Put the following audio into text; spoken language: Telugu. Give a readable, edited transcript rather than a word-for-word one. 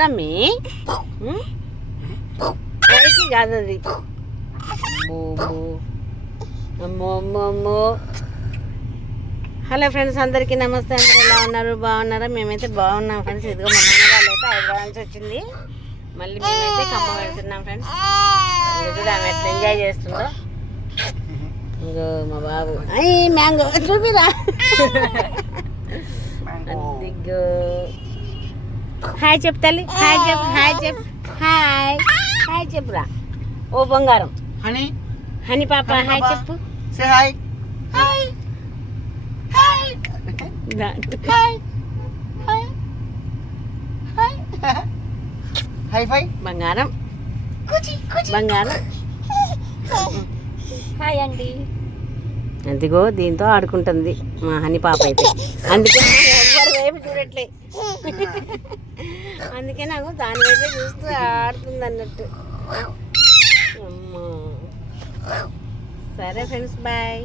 రమ్మి పైకి కాదు అది. అమ్మో. హలో ఫ్రెండ్స్, అందరికీ నమస్తే. అందరూ ఎలా ఉన్నారు? బాగున్నారా? మేమైతే బాగున్నాం ఫ్రెండ్స్. ఇదిగో మా నాన్నగారు అయితే హైదరాబాద్ నుంచి వచ్చింది. మళ్ళీ మేమైతే ఖమ్మం వెళ్తున్నాం ఫ్రెండ్స్. చూడు ఆమె ఎట్లా ఎంజాయ్ చేస్తుందో. ఇంకో మా బాబు అయ్యి మ్యాంగో చూపిరా. అదిగో హాయ్ చెప్పు తల్లి. హాయ్ చెప్పురా. ఓ బంగారం హనీ పాప హాయ్ చెప్పు. బంగారం హాయ్ అండి. అదిగో దీంతో ఆడుకుంటుంది మా హనీ పాప అయితే. అందుకే ఎవరి వైపు చూడట్లే. అందుకే నాకు దాని వైపే చూస్తూ ఆడుతుంది అన్నట్టు. అమ్మా సరే ఫ్రెండ్స్, బాయ్.